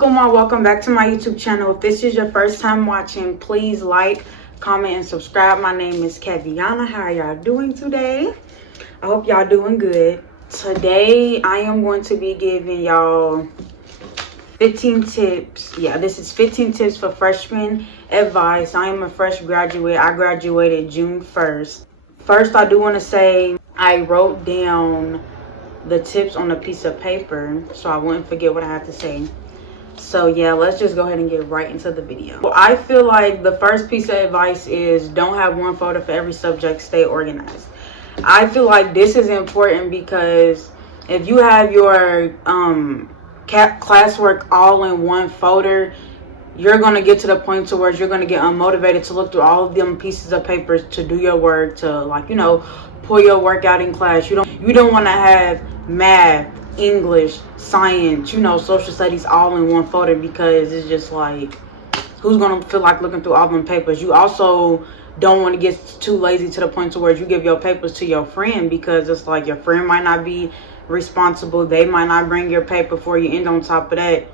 Welcome back to my YouTube channel. If this is your first time watching, please like, comment, and subscribe. My name is Keviana. How are y'all doing today? I hope y'all doing good. Today, I am going to be giving y'all 15 tips. Yeah, this is 15 tips for freshman advice. I am a fresh graduate. I graduated June 1st. First, I do want to say I wrote down the tips on a piece of paper so I wouldn't forget what I had to say. So yeah, let's just go ahead and get right into the video. So I feel like the first piece of advice is don't have one folder for every subject. Stay organized. I feel like this is important because if you have your classwork all in one folder, you're going to get to the point to where you're going to get unmotivated to look through all of them pieces of paper to do your work, to pull your work out in class. You don't want to have math, English, science, social studies all in one folder, because it's just like, who's going to feel like looking through all them papers? You also don't want to get too lazy to the point to where you give your papers to your friend, because it's like your friend might not be responsible. They might not bring your paper for you, and on top of that,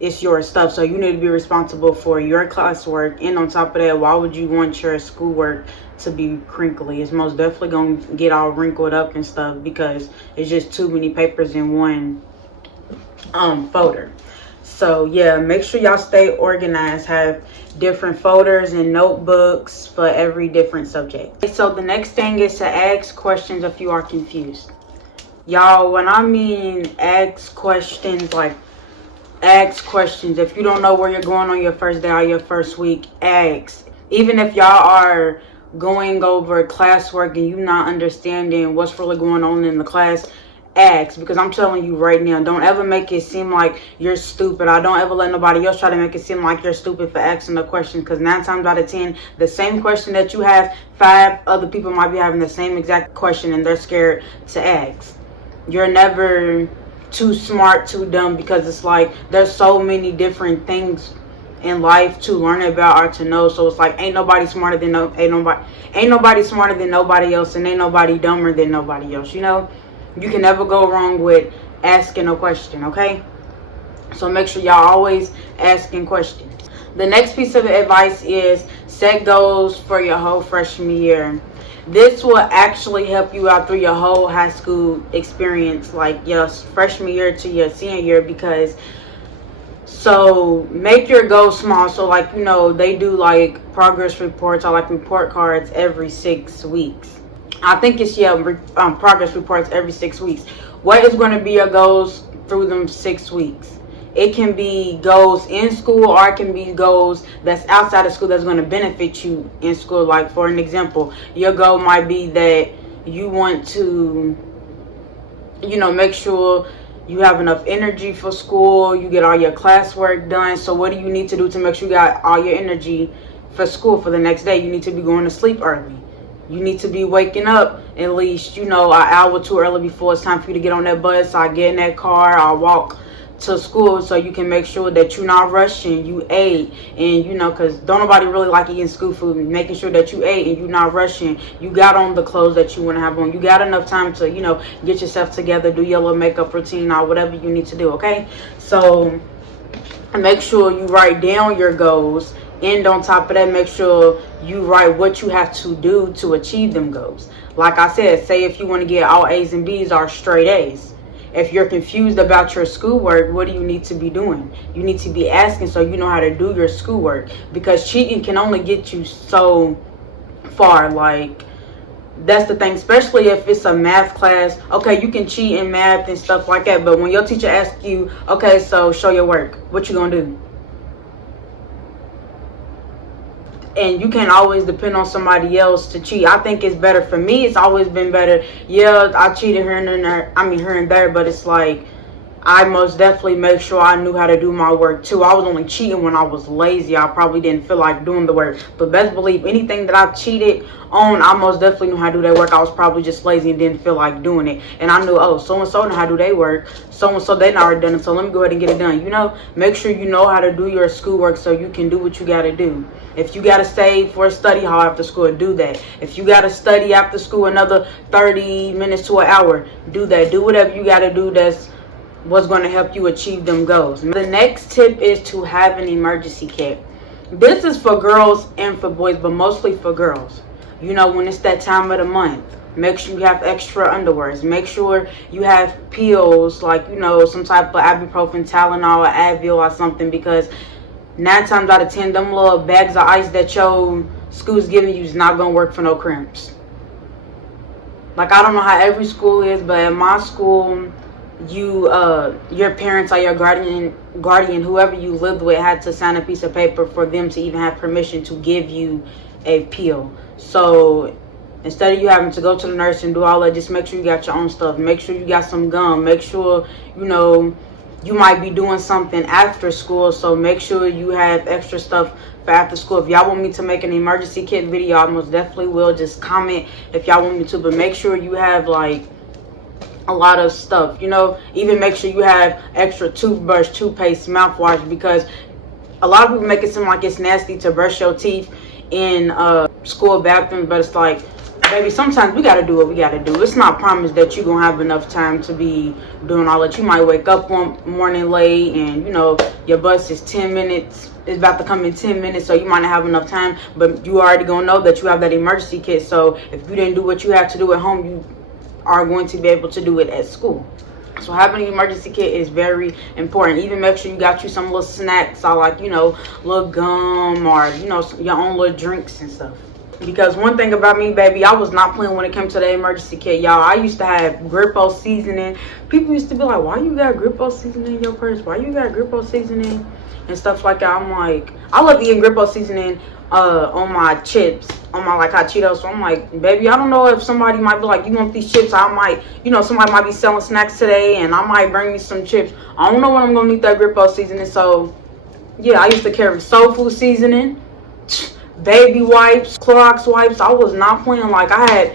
it's your stuff, so you need to be responsible for your classwork. And on top of that, why would you want your schoolwork to be crinkly? It's most definitely gonna get all wrinkled up and stuff because it's just too many papers in one folder. So yeah, make sure y'all stay organized. Have different folders and notebooks for every different subject. So the next thing is to ask questions if you are confused. Y'all, when I mean ask questions, like ask questions. If you don't know where you're going on your first day or your first week, ask. Even if y'all are going over classwork and you not understanding what's really going on in the class, ask. Because I'm telling you right now, don't ever make it seem like you're stupid. I don't ever let nobody else try to make it seem like you're stupid for asking a question, because 9 times out of 10, the same question that you have, 5 other people might be having the same exact question and they're scared to ask. You're never too smart, too dumb, because it's like there's so many different things in life to learn about or to know. So it's like ain't nobody smarter than nobody smarter than nobody else, and ain't nobody dumber than nobody else. You can never go wrong with asking a question, okay? So make sure y'all always asking questions. The next piece of advice is set goals for your whole freshman year. This will actually help you out through your whole high school experience, like your freshman year to your senior year, because so make your goals small. So they do like progress reports or like report cards every 6 weeks. I think it's progress reports every 6 weeks. What is going to be your goals through them 6 weeks? It can be goals in school, or it can be goals that's outside of school that's going to benefit you in school. Like, for an example, your goal might be that you want to, make sure you have enough energy for school, you get all your classwork done. So what do you need to do to make sure you got all your energy for school for the next day? You need to be going to sleep early. You need to be waking up at least, an hour or 2 early before it's time for you to get on that bus. I get in that car, I walk to school, so you can make sure that you're not rushing, you ate, and because don't nobody really like eating school food. Making sure that you ate and you're not rushing, you got on the clothes that you want to have on, you got enough time to get yourself together, do your little makeup routine or whatever you need to do, okay? So make sure you write down your goals, and on top of that, make sure you write what you have to do to achieve them goals. Like I said, say if you want to get all A's and B's or straight A's. If you're confused about your schoolwork, what do you need to be doing? You need to be asking so you know how to do your schoolwork, because cheating can only get you so far. Like, that's the thing, especially if it's a math class. Okay, you can cheat in math and stuff like that, but when your teacher asks you, okay, so show your work, what you gonna do? And you can't always depend on somebody else to cheat. I think it's better. For me, it's always been better. Yeah, I cheated here and there. Here and there, but it's like I most definitely make sure I knew how to do my work too. I was only cheating when I was lazy. I probably didn't feel like doing the work. But best believe anything that I cheated on, I most definitely knew how to do that work. I was probably just lazy and didn't feel like doing it. And I knew, oh, so-and-so know how to do their work. So-and-so, they not already done it, so let me go ahead and get it done. Make sure you know how to do your schoolwork so you can do what you got to do. If you got to stay for a study hall after school, do that. If you got to study after school another 30 minutes to an hour, do that. Do whatever you got to do that's what's going to help you achieve them goals. The next tip is to have an emergency kit. This is for girls and for boys, but mostly for girls. You know, when it's that time of the month, make sure you have extra underwears. Make sure you have pills, like, you know, some type of ibuprofen, Tylenol, or Advil or something, because 9 times out of 10, them little bags of ice that your school's giving you is not going to work for no cramps. Like, I don't know how every school is, but at my school, your parents or your guardian, whoever you lived with, had to sign a piece of paper for them to even have permission to give you a pill. So instead of you having to go to the nurse and do all that, just make sure you got your own stuff. Make sure you got some gum. Make sure, you know, you might be doing something after school, so make sure you have extra stuff for after school. If y'all want me to make an emergency kit video, I most definitely will. Just comment if y'all want me to, but make sure you have like a lot of stuff, you know. Even make sure you have extra toothbrush, toothpaste, mouthwash, because a lot of people make it seem like it's nasty to brush your teeth in school bathrooms, but it's like, baby, sometimes we gotta do what we gotta do. It's not promised that you're gonna have enough time to be doing all that. You might wake up one morning late and, you know, your bus is 10 minutes, it's about to come in 10 minutes, so you might not have enough time, but you already gonna know that you have that emergency kit. So if you didn't do what you have to do at home, you are going to be able to do it at school. So having an emergency kit is very important. Even make sure you got you some little snacks, or like, you know, little gum, or, you know, your own little drinks and stuff. Because one thing about me, baby, I was not playing when it came to the emergency kit, y'all. I used to have Grippo seasoning. People used to be like, why you got Grippo seasoning in your purse? Why you got Grippo seasoning? And stuff like that. I'm like, I love eating Grippo seasoning on my chips, on my like hot Cheetos. So I'm like, baby, I don't know if somebody might be like, you want these chips? I might, you know, somebody might be selling snacks today and I might bring me some chips. I don't know when I'm gonna need that Grippo seasoning. So yeah, I used to carry soul food seasoning, baby wipes, Clorox wipes. I was not playing. Like, I had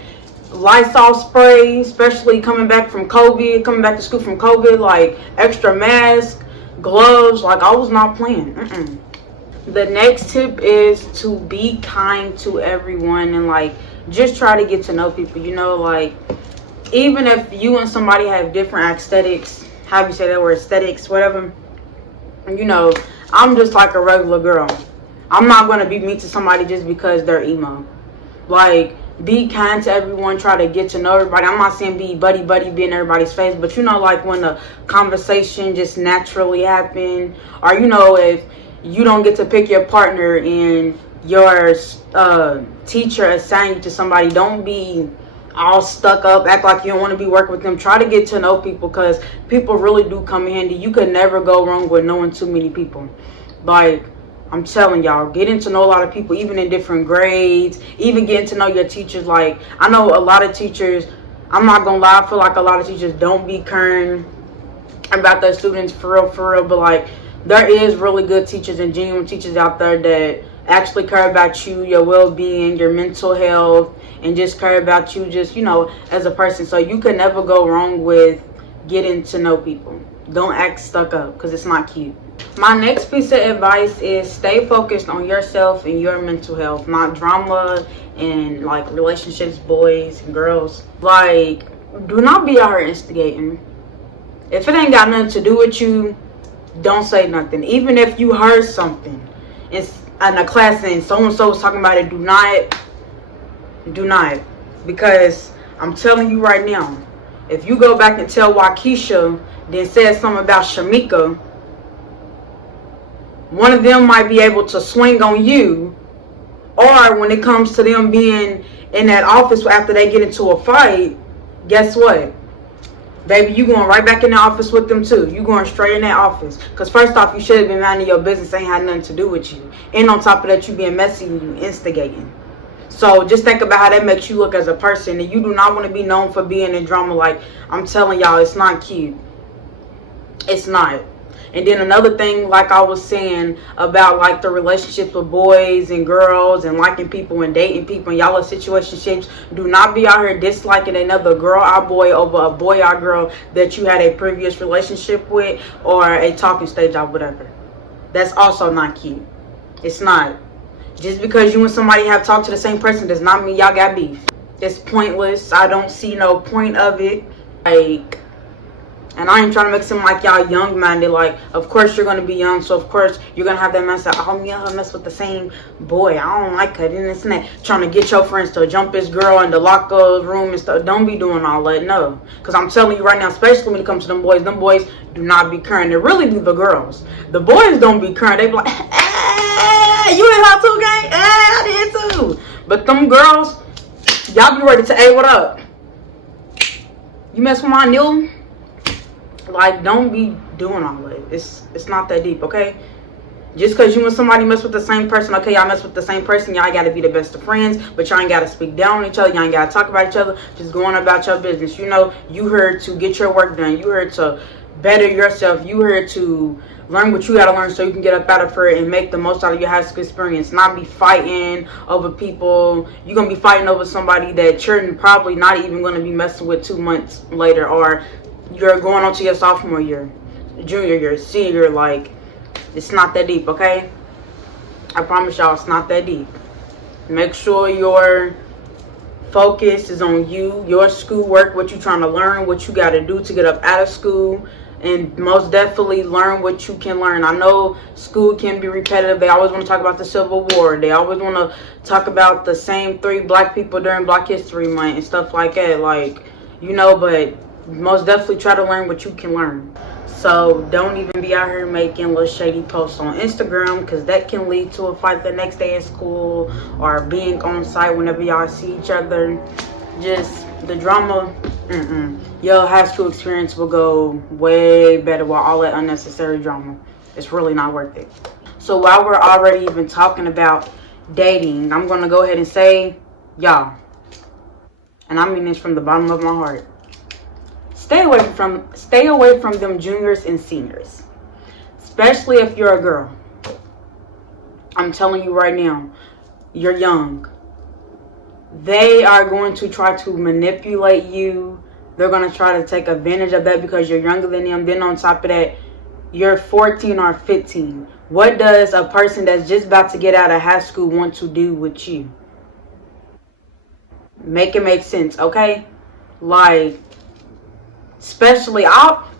Lysol spray, especially coming back from COVID, coming back to school from COVID, like extra mask, gloves. Like, I was not playing. The next tip is to be kind to everyone and like just try to get to know people. You know, like, even if you and somebody have different aesthetics, how do you say that word, aesthetics, whatever, you know, I'm just like a regular girl. I'm not going to be mean to somebody just because they're emo. Like, be kind to everyone. Try to get to know everybody. I'm not saying be buddy be in everybody's face, but you know, like when the conversation just naturally happen, or you know, if you don't get to pick your partner and your teacher assign you to somebody, don't be all stuck up, act like you don't want to be working with them. Try to get to know people, because people really do come in handy. You could never go wrong with knowing too many people. Like, I'm telling y'all, getting to know a lot of people, even in different grades, even getting to know your teachers. Like, I know a lot of teachers, I'm not gonna lie, I feel like a lot of teachers don't be caring about their students for real, but like, there is really good teachers and genuine teachers out there that actually care about you, your well-being, your mental health, and just care about you just, you know, as a person. So you can never go wrong with getting to know people. Don't act stuck up, because it's not cute. My next piece of advice is stay focused on yourself and your mental health, not drama and like relationships, boys and girls. Like, do not be out here instigating. If it ain't got nothing to do with you, don't say nothing. Even if you heard something in a class and so-and-so was talking about it, do not. Because I'm telling you right now, if you go back and tell Waukesha, then said something about Shamika, one of them might be able to swing on you. Or when it comes to them being in that office after they get into a fight, guess what? Baby, you going right back in the office with them too. You going straight in that office. Because first off, you should have been minding your business. Ain't had nothing to do with you. And on top of that, you being messy and you instigating. So just think about how that makes you look as a person. And you do not want to be known for being in drama. Like, I'm telling y'all, it's not cute. It's not. And then another thing, like I was saying about like the relationships with boys and girls and liking people and dating people and y'all are situationships, do not be out here disliking another girl or boy over a boy or girl that you had a previous relationship with or a talking stage or whatever. That's also not cute. It's not. Just because you and somebody have talked to the same person does not mean y'all got beef. It's pointless. I don't see no point of it. Like, And I ain't trying to make it seem like y'all young-minded. Like, of course you're going to be young, so of course you're going to have that mindset, oh, yeah, I mess with the same boy. I don't like her, and this and that. Trying to get your friends to jump this girl in the locker room and stuff. Don't be doing all that, no. Because I'm telling you right now, especially when it comes to them boys do not be current. They really be the girls. The boys don't be current. They be like, hey, you in hot too, gang? Hey, I did too. But them girls, y'all be ready to, hey, what up? You mess with my new? Like, don't be doing all that. It's not that deep, okay? Just because you and somebody mess with the same person, okay, y'all mess with the same person, y'all gotta be the best of friends, but y'all ain't gotta speak down on each other, y'all ain't gotta talk about each other, just going about your business. You know, you here to get your work done, you here to better yourself, you here to learn what you gotta learn so you can get up out of it and make the most out of your high school experience. Not be fighting over people. You're gonna be fighting over somebody that you're probably not even gonna be messing with 2 months later, or you're going on to your sophomore year, junior year, senior year. Like, it's not that deep, okay? I promise y'all, it's not that deep. Make sure your focus is on you, your schoolwork, what you're trying to learn, what you got to do to get up out of school, and most definitely learn what you can learn. I know school can be repetitive. They always want to talk about the Civil War. They always want to talk about the same 3 black people during Black History Month and stuff like that. Like, you know, but most definitely try to learn what you can learn. So don't even be out here making little shady posts on Instagram, because that can lead to a fight the next day at school, or being on site whenever y'all see each other. Just the drama, your high school experience will go way better with all that unnecessary drama. It's really not worth it. So while we're already even talking about dating, I'm going to go ahead and say, y'all, and I mean this from the bottom of my heart, stay away from them juniors and seniors, especially if you're a girl. I'm telling you right now, you're young. They are going to try to manipulate you. They're going to try to take advantage of that because you're younger than them. Then on top of that, you're 14 or 15. What does a person that's just about to get out of high school want to do with you? Make it make sense, okay? Like, especially,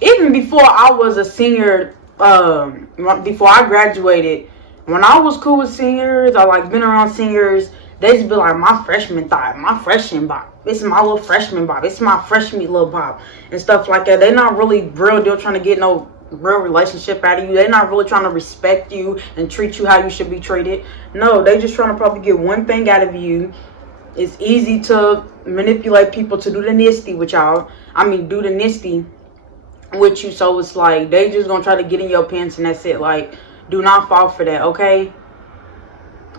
even before I was a senior, before I graduated, when I was cool with seniors, or like been around seniors, they just be like, my freshman thought, my freshman bop. It's my little freshman bop. It's my freshman little bop. And stuff like that. They're not really real deal trying to get no real relationship out of you. They're not really trying to respect you and treat you how you should be treated. No, they just trying to probably get one thing out of you. It's easy to manipulate people to do the nasty with y'all. Do the nasty with you. So it's like, they just gonna try to get in your pants and that's it. Like, do not fall for that, okay?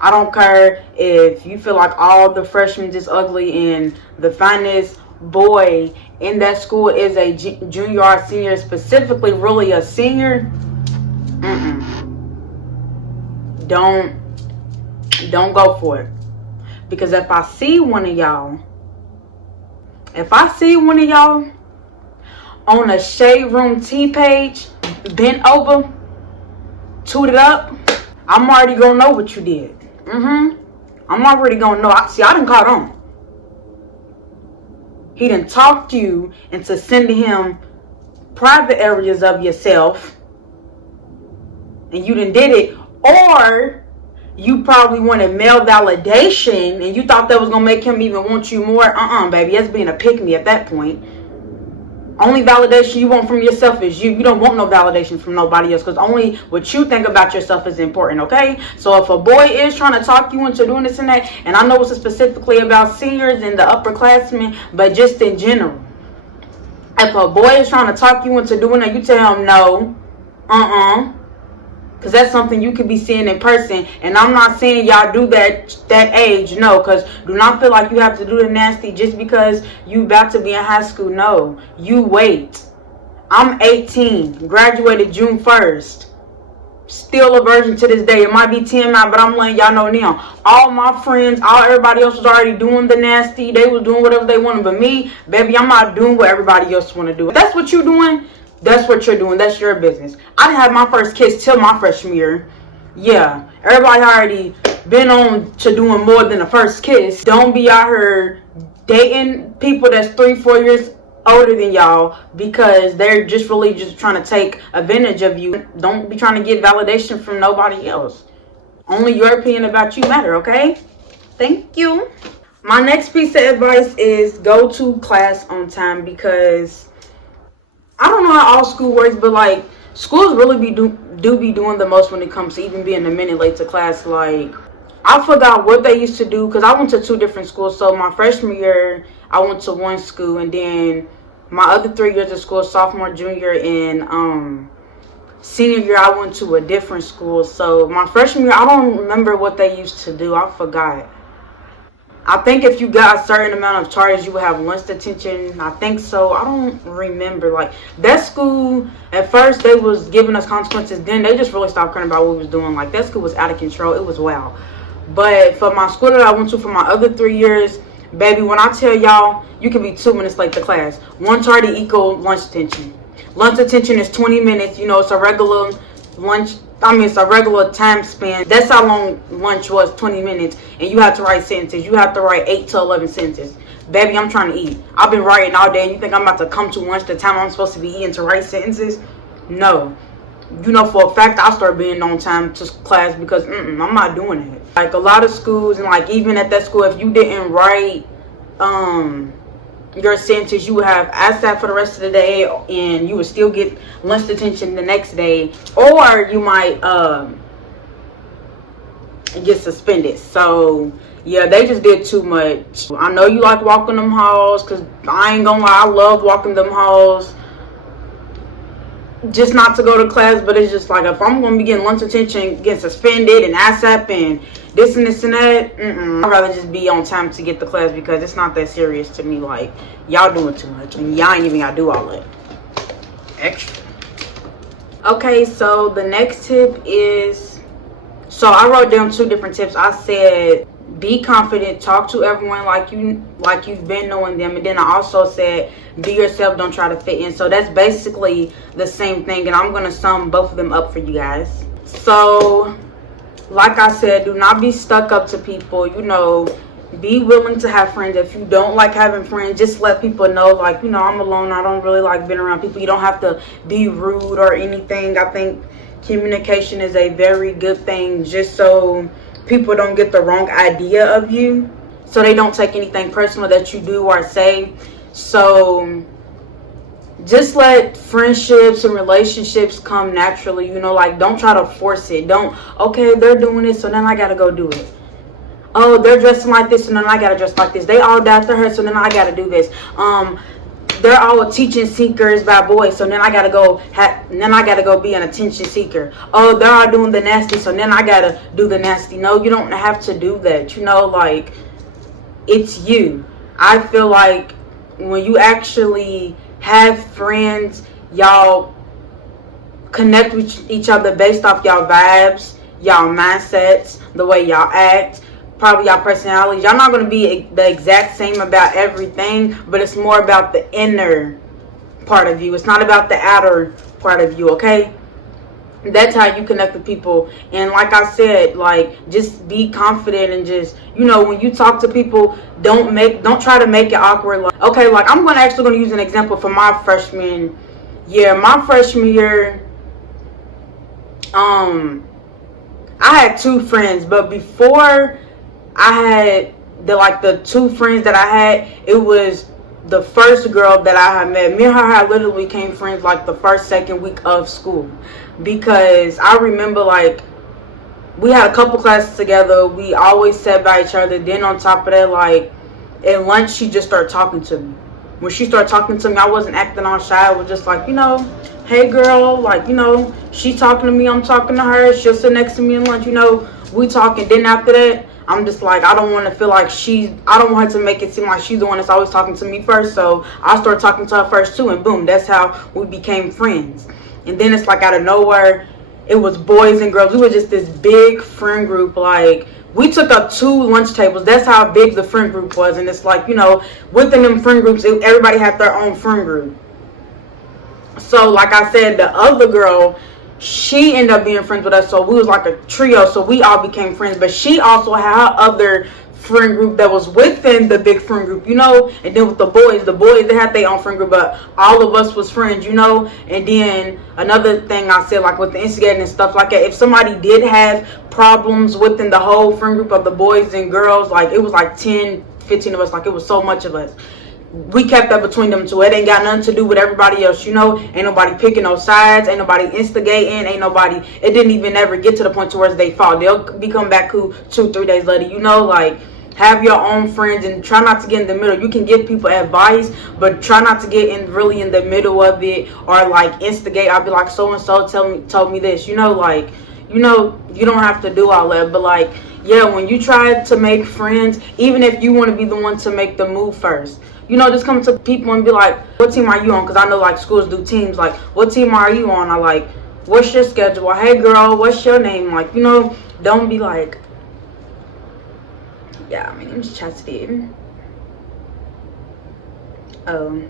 I don't care if you feel like all the freshmen is ugly and the finest boy in that school is a junior or senior, specifically really a senior. Don't go for it. Because if I see one of y'all on a Shade Room T page, bent over, tooted up, I'm already gonna know what you did. I'm already gonna know. I done caught on. He done talked you into sending him private areas of yourself, and you done did it. Or you probably wanted male validation, and you thought that was gonna make him even want you more. Baby, that's being a pick-me at that point. Only validation you want from yourself is you. You don't want no validation from nobody else, because only what you think about yourself is important, okay? So if a boy is trying to talk you into doing this and that, and I know it's specifically about seniors and the upperclassmen, but just in general, if a boy is trying to talk you into doing that, you tell him no, because that's something you could be seeing in person. And I'm not saying y'all do that age, no, because do not feel like you have to do the nasty just because you about to be in high school. No, you wait. I'm 18, graduated June 1st, still a virgin to this day. It might be 10 now, but I'm letting y'all know now. All my friends, everybody else was already doing the nasty. They was doing whatever they wanted, but me, baby, I'm not doing what everybody else want to do. If that's what you're doing, that's what you're doing. That's your business. I didn't have my first kiss till my freshman year. Yeah, everybody already been on to doing more than a first kiss. Don't be out here dating people that's 3-4 years older than y'all, because they're just really just trying to take advantage of you. Don't be trying to get validation from nobody else. Only your opinion about you matter, okay? Thank you. My next piece of advice is go to class on time, because I don't know how all school works, but like schools really do be doing the most when it comes to even being a minute late to class. Like, I forgot what they used to do, because I went to 2 different schools. So my freshman year I went to one school, and then my other 3 years of school, sophomore, junior, and senior year, I went to a different school. So my freshman year, I don't remember what they used to do. I forgot. I think if you got a certain amount of charges, you would have lunch detention. I think so. I don't remember. Like, that school, at first they was giving us consequences. Then they just really stopped caring about what we was doing. Like, that school was out of control. It was wild. But for my school that I went to for my other 3 years, baby, when I tell y'all, you can be 2 minutes late to class. 1 tardy equal lunch detention. Lunch detention is 20 minutes. You know, it's a regular lunch. I mean, it's a regular time span. That's how long lunch was, 20 minutes. And you have to write sentences. You have to write 8 to 11 sentences. Baby, I'm trying to eat. I've been writing all day. And you think I'm about to come to lunch the time I'm supposed to be eating to write sentences? No. You know for a fact I start being on time to class, because I'm not doing it. Like, a lot of schools, and like even at that school, if you didn't write your sentence, you would have ASAP for the rest of the day, and you would still get lunch detention the next day, or you might get suspended. So yeah, they just did too much. I know you like walking them halls, because I ain't gonna lie, I love walking them halls just not to go to class. But it's just like, if I'm gonna be getting lunch detention, getting suspended, and ASAP, and this and this and that, I'd rather just be on time to get to class, because it's not that serious to me. Like, y'all doing too much, and y'all ain't even gotta do all that extra. Okay, so the next tip is, so I wrote down 2 different tips. I said, be confident, talk to everyone like you've been knowing them. And then I also said, be yourself, don't try to fit in. So that's basically the same thing, and I'm gonna sum both of them up for you guys. So like I said, do not be stuck up to people. You know, be willing to have friends. If you don't like having friends, just let people know, like, you know, I'm alone, I don't really like being around people. You don't have to be rude or anything. I think communication is a very good thing, just so people don't get the wrong idea of you, so they don't take anything personal that you do or say. So just let friendships and relationships come naturally. You know, like, don't try to force it. Don't, okay, they're doing it, so then I gotta go do it. Oh, they're dressing like this, and then I gotta dress like this. They all dyed their hair, so then I gotta do this. They're all attention seekers by boys, so then I gotta go be an attention seeker. Oh, they're all doing the nasty, so then I gotta do the nasty. No, you don't have to do that. You know, like, it's you. I feel like when you actually have friends, y'all connect with each other based off y'all vibes, y'all mindsets, the way y'all act, probably y'all personalities. Y'all not going to be the exact same about everything, but it's more about the inner part of you. It's not about the outer part of you, okay? That's how you connect with people. And like I said, like, just be confident, and just, you know, when you talk to people, don't try to make it awkward. Like, okay, like, I'm actually going to use an example from my freshman year. My freshman year, I had 2 friends, but before I had the 2 friends that I had, it was the first girl that I had met. Me and her had literally became friends like the first, second week of school, because I remember, like, we had a couple classes together. We always sat by each other. Then on top of that, like, at lunch, she just started talking to me. When she started talking to me, I wasn't acting all shy. I was just like, you know, hey girl, like, you know, she talking to me, I'm talking to her. She'll sit next to me at lunch, you know, we talking. Then after that, I'm just like, I don't want to feel like I don't want her to make it seem like she's the one that's always talking to me first. So I started talking to her first too, and boom, that's how we became friends. And then it's like, out of nowhere, it was boys and girls. We were just this big friend group. Like, we took up 2 lunch tables. That's how big the friend group was. And it's like, you know, within them friend groups, everybody had their own friend group. So like I said, the other girl, she ended up being friends with us. So we was like a trio. So we all became friends. But she also had her other friend group that was within the big friend group, you know. And then with the boys they had their own friend group, but all of us was friends, you know. And then another thing I said, like with the instigating and stuff like that, if somebody did have problems within the whole friend group of the boys and girls, like it was like 10, 15 of us, like it was so much of us, we kept that between them two. It ain't got nothing to do with everybody else, you know. Ain't nobody picking no sides, ain't nobody instigating, ain't nobody, it didn't even ever get to the point to where they fought. They'll become back cool 2-3 days later, you know. Like, have your own friends and try not to get in the middle. You can give people advice, but try not to get in really in the middle of it, or like instigate. I'll be like, so and so told me this, you know. Like, you know, you don't have to do all that, but like, yeah, when you try to make friends, even if you want to be the one to make the move first, you know, just come to people and be like, what team are you on? Because I know like schools do teams. Like, what team are you on? I like, what's your schedule? Hey girl, what's your name? Like, you know, don't be like, yeah, my name's Chastity. And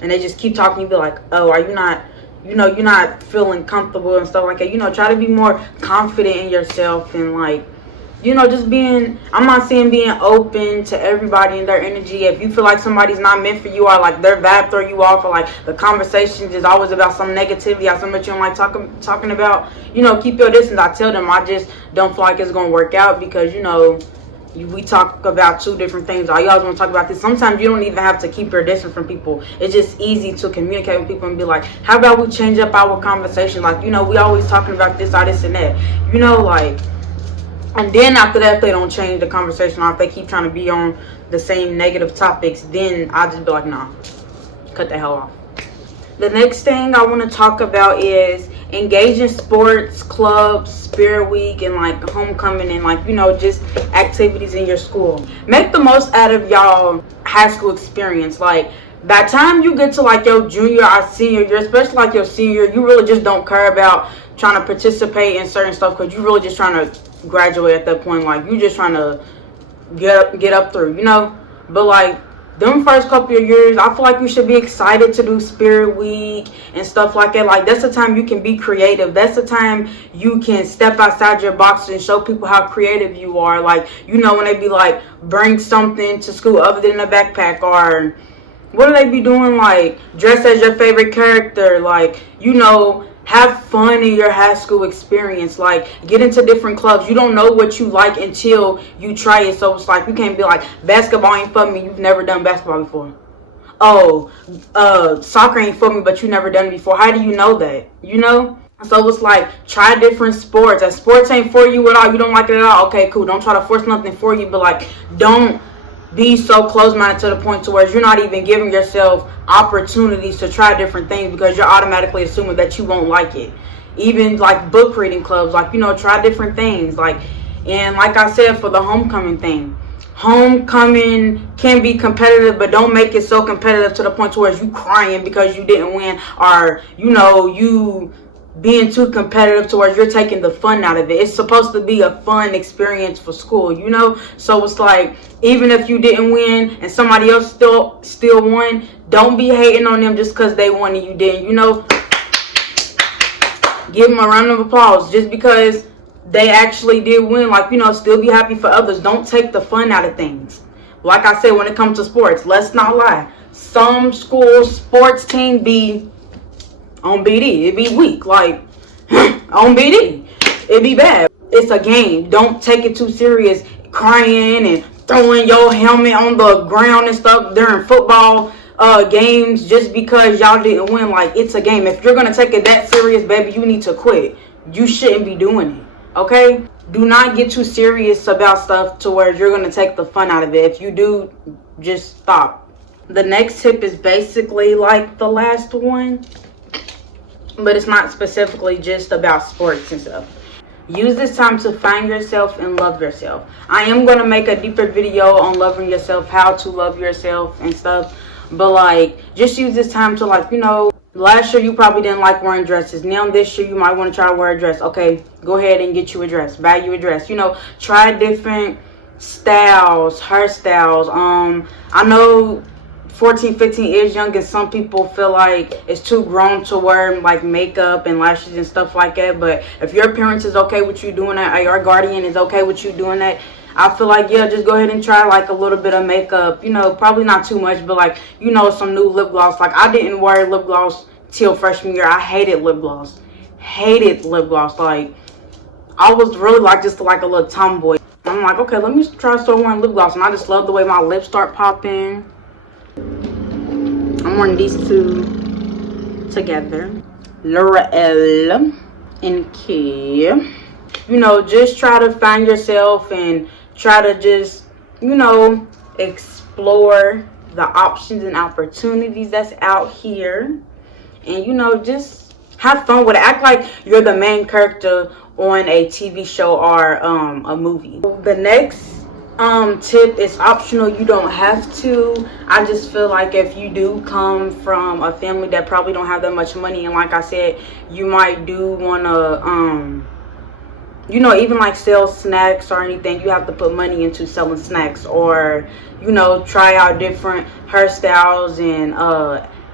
they just keep talking. You be like, oh, are you not, you know, you're not feeling comfortable and stuff like that. You know, try to be more confident in yourself and like, you know, just being, I'm not saying being open to everybody and their energy. If you feel like somebody's not meant for you, or like their vibe throw you off, or like the conversation is always about some negativity or something that you don't like talking about, you know, keep your distance. I tell them I just don't feel like it's going to work out because, you know, we talk about two different things. All you always want to talk about this. Sometimes you don't even have to keep your distance from people. It's just easy to communicate with people and be like, how about we change up our conversation? Like, you know, we always talking about this or this and that, you know, like. And then after that, if they don't change the conversation, or if they keep trying to be on the same negative topics, then I'll just be like, nah, cut the hell off. The next thing I want to talk about is engage in sports, clubs, spirit week, and like homecoming, and like, you know, just activities in your school. Make the most out of y'all high school experience. Like, by the time you get to like your junior or senior year, especially like your senior, you really just don't care about trying to participate in certain stuff because you really just trying to graduate at that point. Like, you just trying to get up through, you know. But like them first couple of years, I feel like you should be excited to do spirit week and stuff like that. Like, that's the time you can be creative. That's the time you can step outside your box and show people how creative you are. Like, you know, when they be like, bring something to school other than a backpack, or what do they be doing, like dress as your favorite character, like, you know, have fun in your high school experience. Like, get into different clubs. You don't know what you like until you try it. So it's like, you can't be like, basketball ain't for me, you've never done basketball before. Oh, soccer ain't for me, but you never done it before. How do you know that? You know? So it's like, try different sports. If sports ain't for you at all, you don't like it at all, okay, cool. Don't try to force nothing for you, but like, don't be so close-minded to the point to where you're not even giving yourself opportunities to try different things because you're automatically assuming that you won't like it. Even like book reading clubs, like, you know, try different things. Like, and like I said, for the homecoming thing, homecoming can be competitive, but don't make it so competitive to the point to where you crying because you didn't win, or, you know, you being too competitive to where you're taking the fun out of it. It's supposed to be a fun experience for school, you know. So it's like, even if you didn't win and somebody else still won, don't be hating on them just because they won and you didn't, you know. Give them a round of applause just because they actually did win. Like, you know, still be happy for others. Don't take the fun out of things. Like I said, when it comes to sports, let's not lie, some school sports team be on BD, it be weak. Like, on BD, it be bad. It's a game. Don't take it too serious, crying and throwing your helmet on the ground and stuff during football games just because y'all didn't win. Like, it's a game. If you're gonna take it that serious, baby, you need to quit. You shouldn't be doing it, okay? Do not get too serious about stuff to where you're gonna take the fun out of it. If you do, just stop. The next tip is basically like the last one, but it's not specifically just about sports and stuff. Use this time to find yourself and love yourself. I am going to make a deeper video on loving yourself, how to love yourself and stuff. But like, just use this time to, like, you know, last year you probably didn't like wearing dresses. Now this year you might want to try to wear a dress. Okay, go ahead and get you a dress. Buy you a dress. You know, try different styles, hairstyles. I know 14, 15 is young, and some people feel like it's too grown to wear like makeup and lashes and stuff like that. But if your parents is okay with you doing that, or your guardian is okay with you doing that, I feel like, yeah, just go ahead and try like a little bit of makeup, you know, probably not too much, but like, you know, some new lip gloss. Like, I didn't wear lip gloss till freshman year. I hated lip gloss. Hated lip gloss. Like, I was really like just like a little tomboy. I'm like, okay, let me try to start wearing lip gloss, and I just love the way my lips start popping. I'm wearing these two together. L'Oreal and Kia. You know, just try to find yourself and try to just, you know, explore the options and opportunities that's out here. And, you know, just have fun with it. Act like you're the main character on a TV show or a movie. The next tip is optional. You don't have to. I just feel like if you do come from a family that probably don't have that much money, and like I said, you might do want to you know, even like sell snacks or anything, you have to put money into selling snacks, or, you know, try out different hairstyles and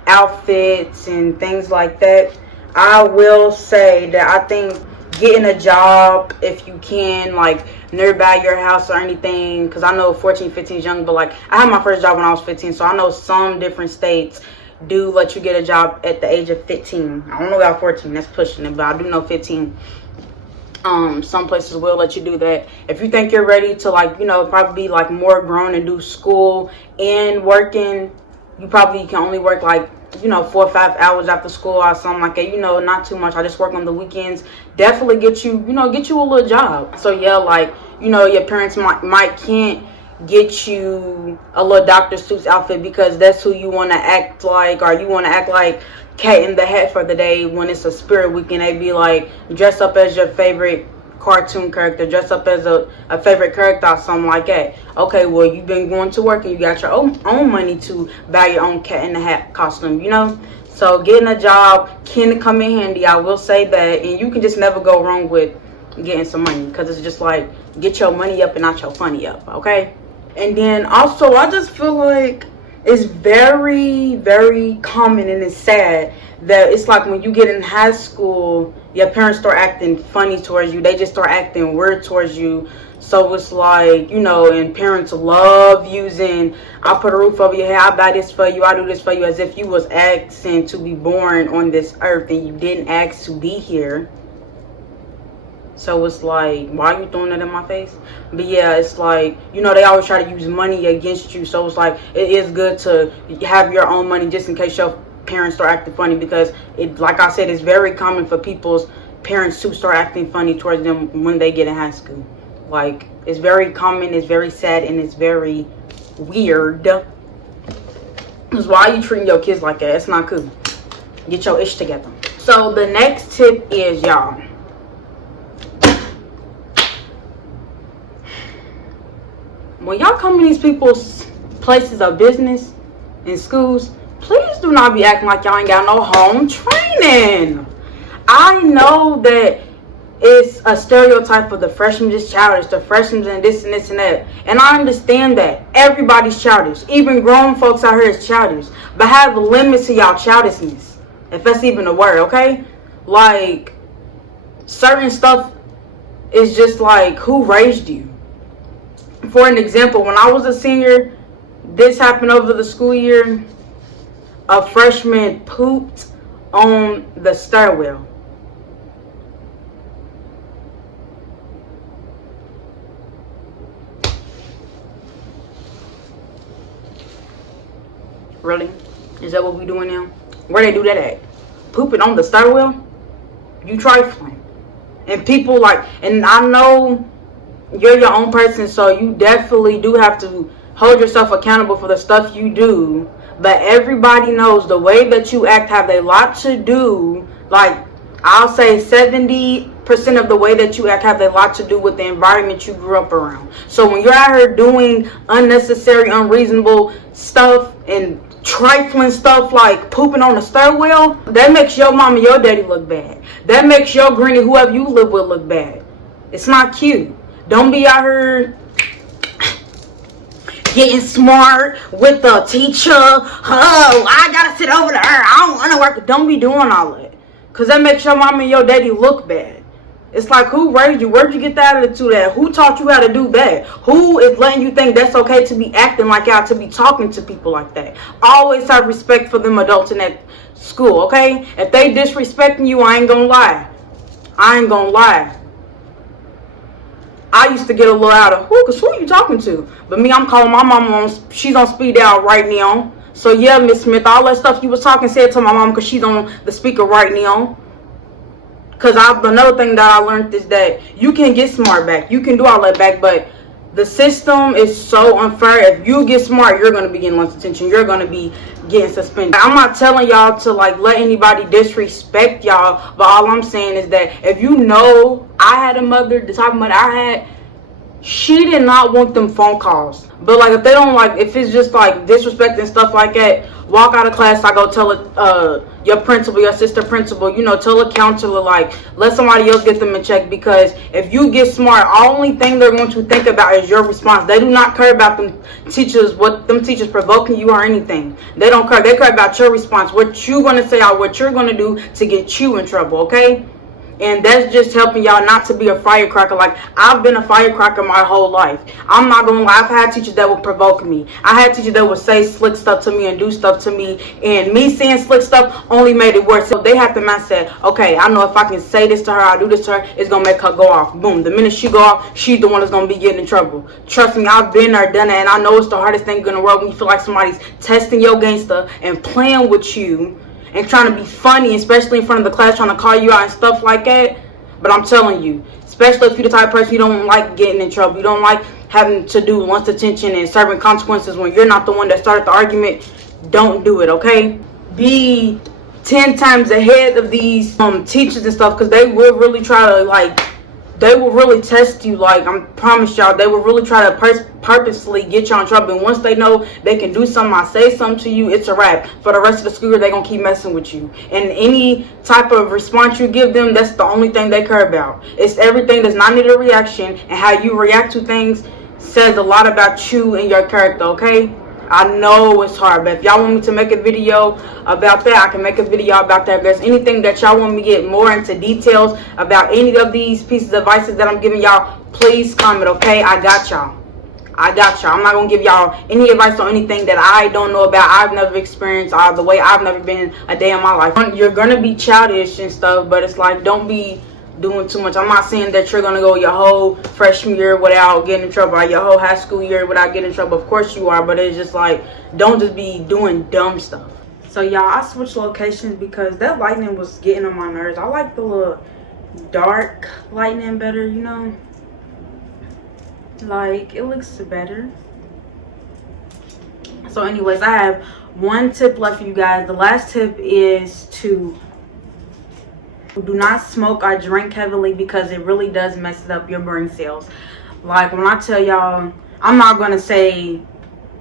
outfits and things like that. I will say that I think getting a job, if you can, like nearby your house or anything, because I know 14, 15 is young, but like I had my first job when I was 15, so I know some different states do let you get a job at the age of 15. I don't know about 14, that's pushing it, but I do know 15. Some places will let you do that. If you think you're ready to, like, you know, probably like more grown and do school and working, you probably can only work like, you know, 4 or 5 hours after school or something like that, you know, not too much. I just work on the weekends. Definitely get you, you know, get you a little job. So yeah, like, you know, your parents might can't get you a little Dr. Seuss outfit because that's who you want to act like, or you want to act like Cat in the Hat for the day when it's a spirit weekend. They be like, dress up as your favorite cartoon character, dress up as a favorite character or something like that. Okay, well, you've been going to work and you got your own money to buy your own Cat in the Hat costume, you know. So getting a job can come in handy, I will say that. And you can just never go wrong with getting some money, because it's just like, get your money up and not your funny up, okay? And then also, I just feel like it's very, very common, and it's sad that it's like when you get in high school, your parents start acting funny towards you. They just start acting weird towards you. So it's like, you know, and parents love using, I put a roof over your head, I buy this for you, I do this for you, as if you was asking to be born on this earth and you didn't ask to be here. So it's like, why are you throwing that in my face? But yeah, it's like, you know, they always try to use money against you. So it's like, it is good to have your own money just in case your parents start acting funny, because it, like I said, it's very common for people's parents to start acting funny towards them when they get in high school. Like, it's very common, it's very sad, and it's very weird. Because why are you treating your kids like that? It's not cool. Get your ish together. So the next tip is, y'all, when y'all come to these people's places of business and schools, please do not be acting like y'all ain't got no home training. I know that it's a stereotype for the freshmen just childish, the freshmen and this and this and that. And I understand that. Everybody's childish. Even grown folks out here is childish. But have limits to y'all childishness, if that's even a word, okay? Like, certain stuff is just like, who raised you? For an example, when I was a senior, this happened over the school year. A freshman pooped on the stairwell. Really? Is that what we doing now? Where they do that at? Pooping on the stairwell? You trifling. And people like, and I know you're your own person, so you definitely do have to hold yourself accountable for the stuff you do. But everybody knows the way that you act have a lot to do. Like, I'll say 70% of the way that you act have a lot to do with the environment you grew up around. So when you're out here doing unnecessary, unreasonable stuff and trifling stuff like pooping on the stairwell, that makes your mom and your daddy look bad. That makes your granny, whoever you live with, look bad. It's not cute. Don't be out here getting smart with the teacher. Oh, I gotta sit over there. I don't want to work. Don't be doing all that, because that makes your mom and your daddy look bad. It's like, who raised you? Where'd you get that attitude at? Who taught you how to do that? Who is letting you think that's okay to be acting like that, to be talking to people like that? Always have respect for them adults in that school, okay? If they disrespecting you, I ain't gonna lie. I ain't gonna lie. I used to get a little out of, because who are you talking to? But me, I'm calling my mama she's on speed dial right now. So yeah, Miss Smith, all that stuff you was talking, said to my mom, because she's on the speaker right now. Because another thing that I learned is that you can get smart back. You can do all that back, but the system is so unfair. If you get smart, you're going to be getting less attention. You're going to be getting suspended. I'm not telling y'all to like let anybody disrespect y'all, but all I'm saying is that if you know, I had a mother, the type of mother I had, she did not want them phone calls. But like, if they don't like, if it's just like disrespect and stuff like that, walk out of class, I go tell it, your principal, your sister principal, you know, tell a counselor, like, let somebody else get them in check. Because if you get smart, only thing they're going to think about is your response. They do not care about them teachers, what them teachers provoking you or anything. They don't care. They care about your response, what you're going to say or what you're going to do to get you in trouble, okay? And that's just helping y'all not to be a firecracker. Like, I've been a firecracker my whole life. I'm not gonna lie, I've had teachers that would provoke me. I had teachers that would say slick stuff to me and do stuff to me, and me saying slick stuff only made it worse. So they have to mindset, okay, I know if I can say this to her, I'll do this to her, it's gonna make her go off. Boom. The minute she go off, she's the one that's gonna be getting in trouble. Trust me, I've been there, done it, and I know it's the hardest thing in the world when you feel like somebody's testing your gangster and playing with you and trying to be funny, especially in front of the class, trying to call you out and stuff like that. But I'm telling you, especially if you're the type of person, you don't like getting in trouble, you don't like having to do lunch detention and serving consequences when you're not the one that started the argument, don't do it, okay? Be 10 times ahead of these teachers and stuff, because they will really try to, like, they will really test you. Like, I promise y'all, they will really try to purposely get you in trouble. And once they know they can do something, I say something to you, it's a wrap. For the rest of the school year, they're going to keep messing with you. And any type of response you give them, that's the only thing they care about. It's everything does not need a reaction. And how you react to things says a lot about you and your character, okay? I know it's hard, but if y'all want me to make a video about that, I can make a video about that. If there's anything that y'all want me to get more into details about any of these pieces of advice that I'm giving y'all, please comment, okay? I got y'all. I'm not going to give y'all any advice on anything that I don't know about, I've never experienced, or the way I've never been a day in my life. You're going to be childish and stuff, but it's like, don't be doing too much. I'm not saying that you're gonna go your whole freshman year without getting in trouble, or your whole high school year without getting in trouble. Of course you are, but it's just like, don't just be doing dumb stuff. So y'all, I switched locations because that lightning was getting on my nerves. I like the little dark lightning better, you know, like it looks better. So anyways, I have one tip left for you guys. The last tip is to do not smoke or drink heavily, because it really does mess up your brain cells. Like, when I tell y'all, I'm not gonna say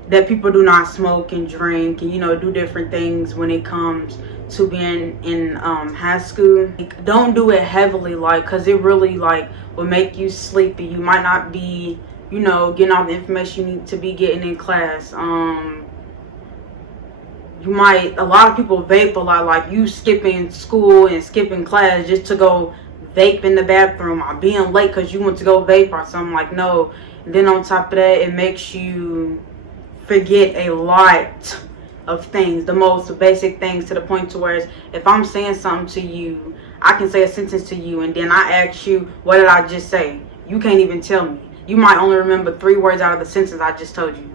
that people do not smoke and drink and, you know, do different things when it comes to being in high school. Like, don't do it heavily, like, because it really, like, will make you sleepy. You might not be, you know, getting all the information you need to be getting in class. You might, a lot of people vape a lot, like you skipping school and skipping class just to go vape in the bathroom, or being late because you want to go vape or something. Like, no. And then on top of that, it makes you forget a lot of things, the most basic things, to the point to where if I'm saying something to you, I can say a sentence to you and then I ask you, what did I just say? You can't even tell me. You might only remember 3 words out of the sentence I just told you.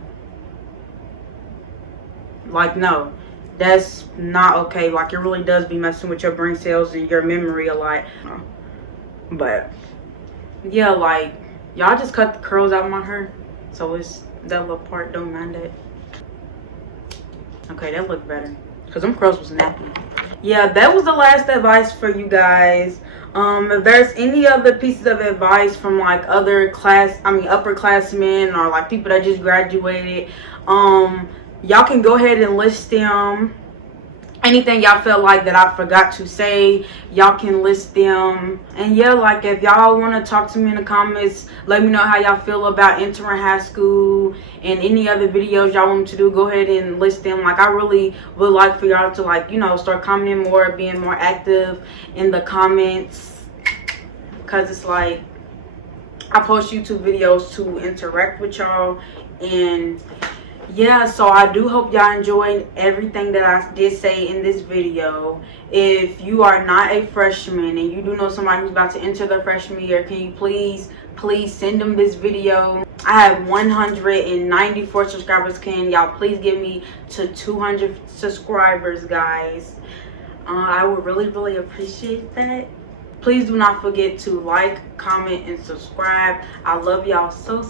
Like, no, that's not okay. Like, it really does be messing with your brain cells and your memory a lot. But yeah, like, y'all just cut the curls out of my hair, so it's that little part, don't mind it. Okay, that looked better because them curls was nappy. Yeah, that was the last advice for you guys. If there's any other pieces of advice from like upperclassmen or like people that just graduated, y'all can go ahead and list them. Anything y'all feel like that I forgot to say, y'all can list them. And yeah, like, if y'all want to talk to me in the comments, let me know how y'all feel about entering high school, and any other videos y'all want me to do, go ahead and list them. Like, I really would like for y'all to, like, you know, start commenting more, being more active in the comments. because it's like I post YouTube videos to interact with y'all. And yeah, so I do hope y'all enjoyed everything that I did say in this video. If you are not a freshman and you do know somebody who's about to enter their freshman year, can you please send them this video? I have 194 subscribers. Can y'all please get me to 200 subscribers, guys? I would really appreciate that. Please do not forget to like, comment, and subscribe. I love y'all so